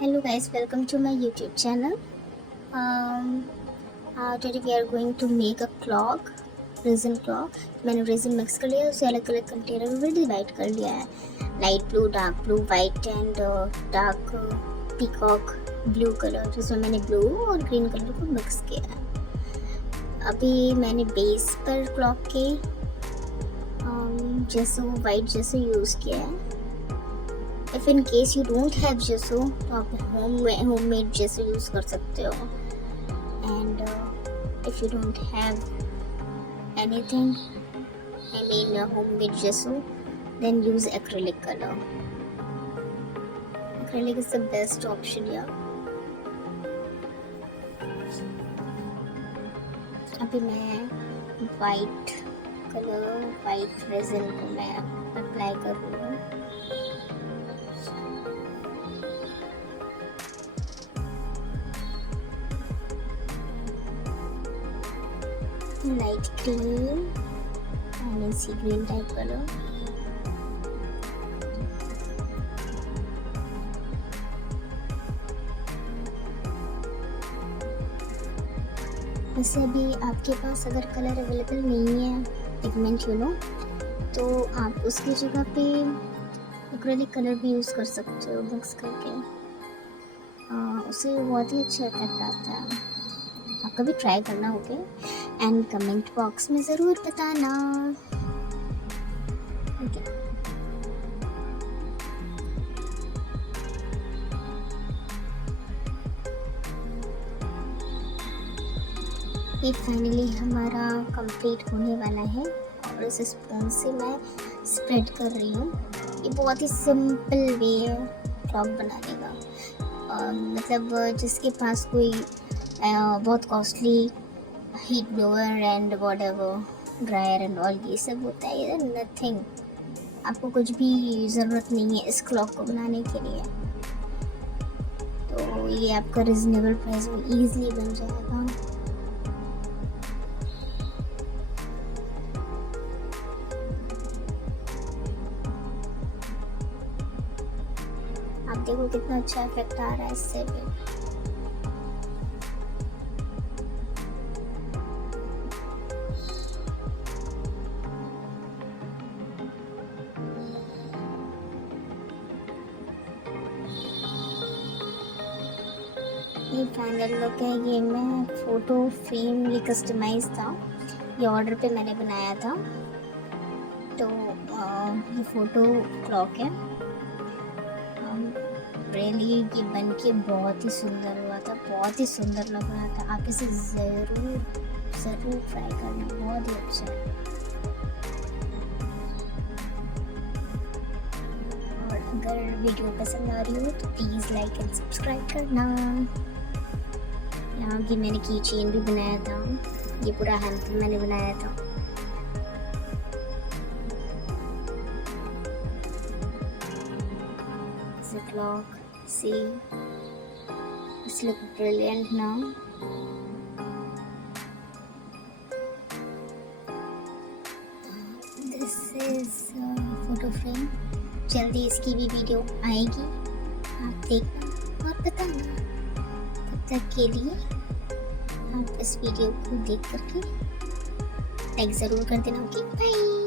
Hello guys, welcome to my YouTube channel. Today we are going to make a clock, resin clock. मैंने resin mix कर लिया है, उसे अलग अलग कंटेनर में डिवाइड कर लिया है. Light blue, dark blue, white and dark peacock blue colour, जिसमें मैंने ब्लू और ग्रीन कलर को मिक्स किया है. अभी मैंने बेस पर क्लॉक के जैसो वाइट जैसो यूज़ किया है. If in case you don't have gesso तो आप होममेड जेसो यूज़ कर सकते हो. And if you don't have anything, I mean homemade gesso, then use acrylic colour. Acrylic is the best option यार. अभी मैं वाइट कलर, वाइट रेजिन को मैं अप्लाई कर रही हूँ. Light green and sea green type colour. वैसे अभी आपके पास अगर कलर अवेलेबल नहीं है, पिगमेंट तो आप उसकी जगह पे एक्रेलिक कलर भी यूज़ कर सकते हो मिक्स करके. उससे बहुत ही अच्छा इफेक्ट आता है. आप कभी ट्राई करना, ओके? एंड कमेंट बॉक्स में ज़रूर बताना. ओके. ये फाइनली हमारा कंप्लीट होने वाला है और इस स्पून से मैं स्प्रेड कर रही हूँ. ये बहुत ही सिंपल वे है क्लॉक बनाने का. मतलब जिसके पास कोई बहुत costly heat blower and what ever dryer and all ये सब होता है, ये नथिंग. आपको कुछ भी ज़रूरत नहीं है इस क्लॉक को बनाने के लिए. तो ये आपका रिजनेबल प्राइस में ईजिली बन जाएगा. आप देखो कितना अच्छा इफेक्ट आ रहा है इससे भी. ये फाइनल लुक है. ये मैं फ़ोटो फ्रेम, ये कस्टमाइज था, ये ऑर्डर पे मैंने बनाया था. तो ये फ़ोटो क्लॉक है. रियली ये बन के बहुत ही सुंदर हुआ था, बहुत ही सुंदर लग रहा था. आप इसे ज़रूर ट्राई करना, बहुत ही अच्छा है. और अगर वीडियो पसंद आ रही हो तो प्लीज़ लाइक एंड सब्सक्राइब करना. यहाँ की मैंने की चेन भी बनाया था. ये पूरा हैंड मैंने बनाया था. Clock, see, it's look brilliant now. This is photo frame. जल्दी इसकी भी वीडियो आएगी, आप देखना और बताना. तब तक के लिए आप इस वीडियो को देख करके लाइक ज़रूर कर देना. Okay, bye.